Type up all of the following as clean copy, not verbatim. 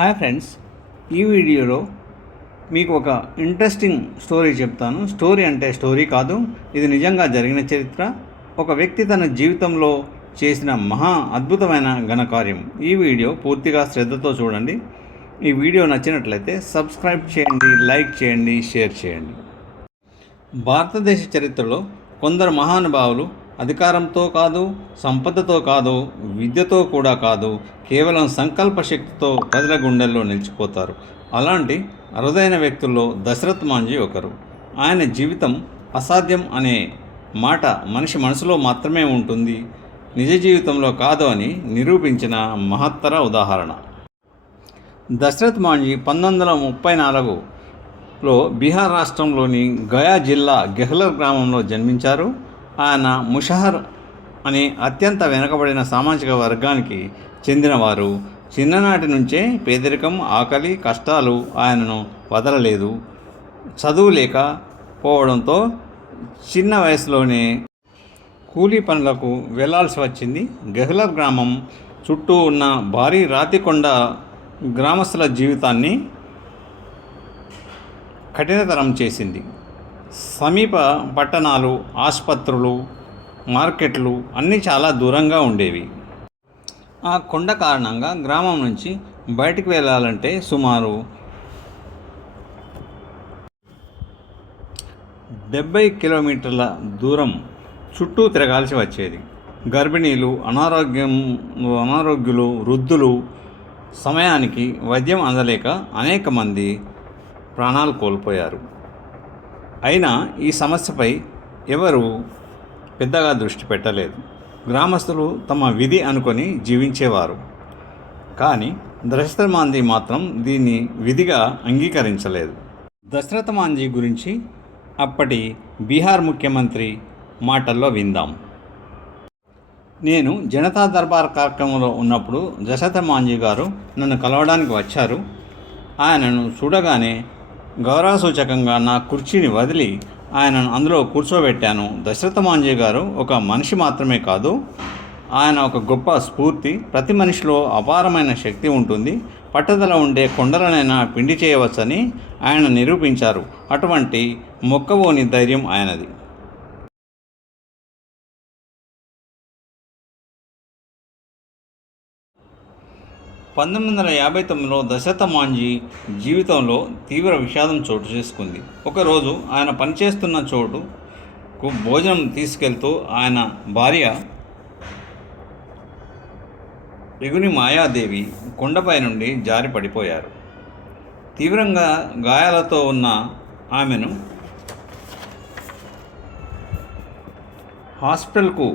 Hi friends, ఈ వీడియోలో మీకు ఒక ఇంట్రెస్టింగ్ స్టోరీ చెప్తాను. స్టోరీ అంటే స్టోరీ కాదు, ఇది నిజంగా జరిగిన చరిత్ర. ఒక వ్యక్తి తన జీవితంలో చేసిన మహా అద్భుతమైన ఘనకార్యం. ఈ వీడియో పూర్తిగా శ్రద్ధతో చూడండి. ఈ వీడియో నచ్చినట్లయితే సబ్స్క్రైబ్ చేయండి, లైక్ చేయండి, షేర్ చేయండి. భారతదేశ చరిత్రలో కొందరు మహానుభావులు అధికారంతో కాదు, సంపదతో కాదు, విద్యతో కూడా కాదు, కేవలం సంకల్ప శక్తితో ప్రజల గుండెల్లో నిలిచిపోతారు. అలాంటి అరుదైన వ్యక్తుల్లో దశరథ్ మాంఝీ ఒకరు. ఆయన జీవితం అసాధ్యం అనే మాట మనిషి మనసులో మాత్రమే ఉంటుంది, నిజ జీవితంలో కాదు అని నిరూపించిన మహత్తర ఉదాహరణ. దశరథ్ మాంఝీ 1934లో బీహార్ రాష్ట్రంలోని గయా జిల్లా గెహ్లర్ గ్రామంలో జన్మించారు. ఆయన ముషహర్ అనే అత్యంత వెనుకబడిన సామాజిక వర్గానికి చెందినవారు. చిన్ననాటి నుంచే పేదరికం, ఆకలి, కష్టాలు ఆయనను వదలలేదు. చదువు లేకపోవడంతో చిన్న వయసులోనే కూలీ పనులకు వెళ్లాల్సి వచ్చింది. గెహ్లర్ గ్రామం చుట్టూ ఉన్న భారీ రాతికొండ గ్రామస్తుల జీవితాన్ని కఠినతరం చేసింది. సమీప పట్టణాలు, ఆసుపత్రులు, మార్కెట్లు అన్నీ చాలా దూరంగా ఉండేవి. ఆ కొండ కారణంగా గ్రామం నుంచి బయటికి వెళ్ళాలంటే సుమారు 70 కిలోమీటర్ల దూరం చుట్టూ తిరగాల్సి వచ్చేది. గర్భిణీలు, అనారోగ్యులు, వృద్ధులు సమయానికి వైద్యం అందలేక అనేక మంది ప్రాణాలు కోల్పోయారు. అయినా ఈ సమస్యపై ఎవరు పెద్దగా దృష్టి పెట్టలేదు. గ్రామస్తులు తమ విధి అనుకొని జీవించేవారు. కానీ దశరథ్ మాంఝీ మాత్రం దీన్ని విధిగా అంగీకరించలేదు. దశరథ్ మాంఝీ గురించి అప్పటి బీహార్ ముఖ్యమంత్రి మాటల్లో విందాం. నేను జనతా దర్బార్ కార్యక్రమంలో ఉన్నప్పుడు దశరథ్ మాంఝీ గారు నన్ను కలవడానికి వచ్చారు. ఆయనను చూడగానే గౌరవసూచకంగా నా కుర్చీని వదిలి ఆయనను అందులో కూర్చోబెట్టాను. దశరథ్ మాంఝీ గారు ఒక మనిషి మాత్రమే కాదు, ఆయన ఒక గొప్ప స్ఫూర్తి. ప్రతి మనిషిలో అపారమైన శక్తి ఉంటుంది, పట్టుదల ఉండే కొండలనైనా పిండి చేయవచ్చని ఆయన నిరూపించారు. అటువంటి మొక్కవోని ధైర్యం ఆయనది. (1959) దశరథ్ మాంఝీ జీవితంలో తీవ్ర విషాదం చోటు చేసుకుంది. ఒకరోజు ఆయన పనిచేస్తున్న చోటుకు భోజనం తీసుకెళ్తూ ఆయన భార్య పెగుని మాయాదేవి కొండపై నుండి జారి పడిపోయారు. తీవ్రంగా గాయాలతో ఉన్న ఆమెను హాస్పిటల్కు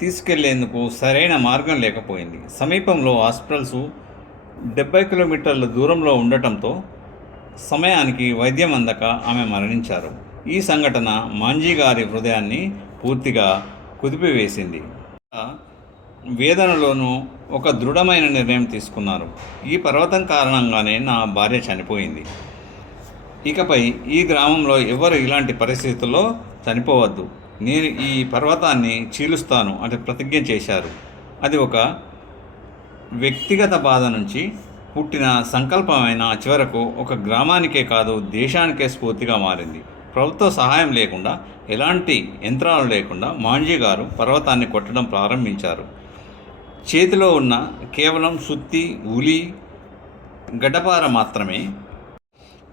తీసుకెళ్లేందుకు సరైన మార్గం లేకపోయింది. సమీపంలో హాస్పిటల్స్ 70 కిలోమీటర్ల దూరంలో ఉండటంతో సమయానికి వైద్యం అందక ఆమె మరణించారు. ఈ సంఘటన మాంఝీ గారి హృదయాన్ని పూర్తిగా కుదిపివేసింది. వేదనలోనూ ఒక దృఢమైన నిర్ణయం తీసుకున్నారు. ఈ పర్వతం కారణంగానే నా భార్య చనిపోయింది. ఇకపై ఈ గ్రామంలో ఎవరు ఇలాంటి పరిస్థితుల్లో చనిపోవద్దు. నేను ఈ పర్వతాన్ని చీలుస్తాను అని ప్రతిజ్ఞ చేశారు. అది ఒక వ్యక్తిగత బాధ నుంచి పుట్టిన సంకల్పమైన చివరకు ఒక గ్రామానికే కాదు, దేశానికే స్ఫూర్తిగా మారింది. ప్రభుత్వ సహాయం లేకుండా, ఎలాంటి యంత్రాలు లేకుండా మాంఝీ గారు పర్వతాన్ని కొట్టడం ప్రారంభించారు. చేతిలో ఉన్న కేవలం సుత్తి, ఉలి, గడ్డపార మాత్రమే.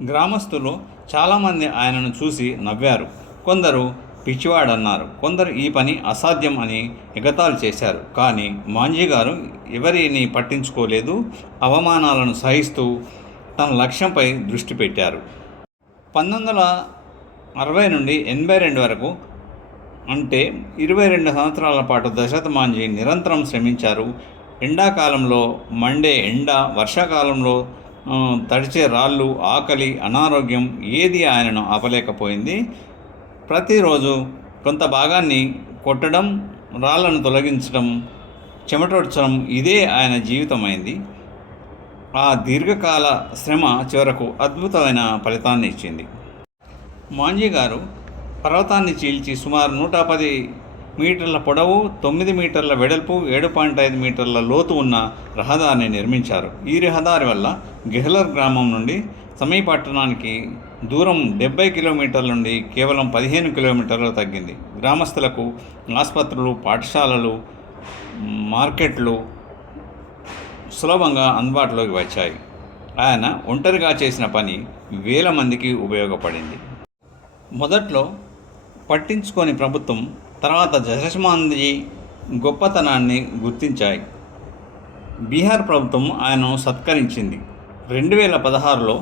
గ్రామస్తులు చాలామంది ఆయనను చూసి నవ్వారు. కొందరు పిచ్చివాడన్నారు, కొందరు ఈ పని అసాధ్యం అని ఎగతాళి చేశారు. కానీ మాంఝీ గారు ఎవరిని పట్టించుకోలేదు. అవమానాలను సహిస్తూ తన లక్ష్యంపై దృష్టి పెట్టారు. 1960 నుండి 82 వరకు, అంటే 22 సంవత్సరాల పాటు దశరథ్ మాంఝీ నిరంతరం శ్రమించారు. ఎండాకాలంలో మండే ఎండ, వర్షాకాలంలో తడిచే రాళ్ళు, ఆకలి, అనారోగ్యం ఏది ఆయనను ఆపలేకపోయింది. ప్రతిరోజు కొంత భాగాన్ని కొట్టడం, రాళ్లను తొలగించడం, చెమటొడ్చడం ఇదే ఆయన జీవితమైంది. ఆ దీర్ఘకాల శ్రమ చివరకు అద్భుతమైన ఫలితాన్ని ఇచ్చింది. మాంఝీ గారు పర్వతాన్ని చీల్చి సుమారు 110 మీటర్ల పొడవు, 9 మీటర్ల వెడల్పు, 7.5 మీటర్ల లోతు ఉన్న రహదారిని నిర్మించారు. ఈ రహదారి వల్ల గెహ్లర్ గ్రామం నుండి సమీప పట్టణానికి దూరం 70 కిలోమీటర్ల నుండి కేవలం 15 కిలోమీటర్లు తగ్గింది. గ్రామస్తులకు ఆసుపత్రులు, పాఠశాలలు, మార్కెట్లు సులభంగా అందుబాటులోకి వచ్చాయి. ఆయన ఒంటరిగా చేసిన పని వేల మందికి ఉపయోగపడింది. మొదట్లో పట్టించుకొని ప్రభుత్వం, తర్వాత జసమాంజీ గొప్పతనాన్ని గుర్తించాయి. బీహార్ ప్రభుత్వం ఆయనను సత్కరించింది. 2016లో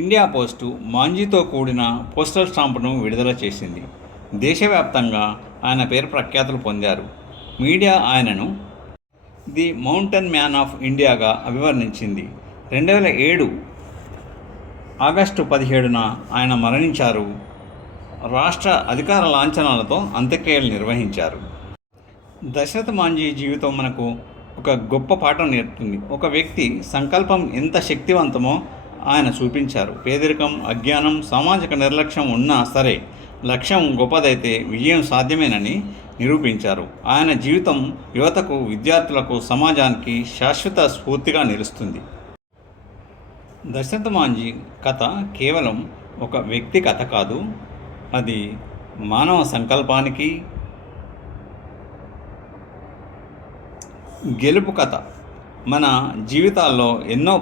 ఇండియా పోస్టు మాంజీతో కూడిన పోస్టల్ స్టాంపును విడుదల చేసింది. దేశవ్యాప్తంగా ఆయన పేరు ప్రఖ్యాతులు పొందారు. మీడియా ఆయనను ది మౌంటైన్ మ్యాన్ ఆఫ్ ఇండియాగా అభివర్ణించింది. 2007 ఆగస్టు 17న ఆయన మరణించారు. రాష్ట్ర అధికార లాంఛనాలతో అంత్యక్రియలు నిర్వహించారు. దశరథ్ మాంజీ జీవితం మనకు ఒక గొప్ప పాఠం నేర్పుతుంది. ఒక వ్యక్తి సంకల్పం ఎంత శక్తివంతమో ఆయన చూపించారు. పేదరికం, అజ్ఞానం, సామాజిక నిర్లక్ష్యం ఉన్నా సరే లక్ష్యం గొప్పదైతే విజయం సాధ్యమేనని నిరూపించారు. ఆయన జీవితం యువతకు, విద్యార్థులకు, సమాజానికి శాశ్వత స్ఫూర్తిగా నిలుస్తుంది. దశరథ్ మాంజీ కథ కేవలం ఒక వ్యక్తి కథ కాదు, అది మానవ సంకల్పానికి గెలుపు కథ. మన జీవితాల్లో ఎన్నో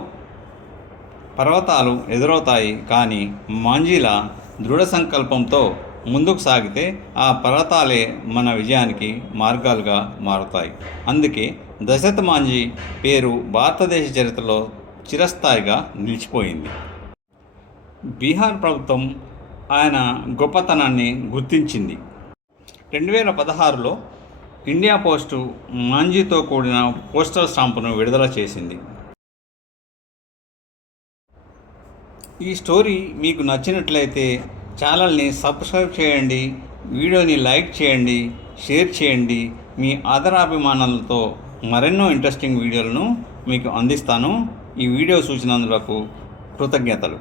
పర్వతాలు ఎదురవుతాయి, కానీ మాంజీలా దృఢ సంకల్పంతో ముందుకు సాగితే ఆ పర్వతాలే మన విజయానికి మార్గాలుగా మారుతాయి. అందుకే దశరథ్ మాంజీ పేరు భారతదేశ చరిత్రలో చిరస్థాయిగా నిలిచిపోయింది. బీహార్ ప్రభుత్వం ఆయన గొప్పతనాన్ని గుర్తించింది. 2016లో ఇండియా పోస్టు మాంజీతో కూడిన పోస్టల్ స్టాంపును విడుదల చేసింది. ఈ స్టోరీ మీకు నచ్చినట్లయితే ఛానల్ని సబ్స్క్రైబ్ చేయండి, వీడియోని లైక్ చేయండి, షేర్ చేయండి. మీ ఆదరాభిమానాలతో మరెన్నో ఇంట్రెస్టింగ్ వీడియోలను మీకు అందిస్తాను. ఈ వీడియో చూసినందుకు కృతజ్ఞతలు.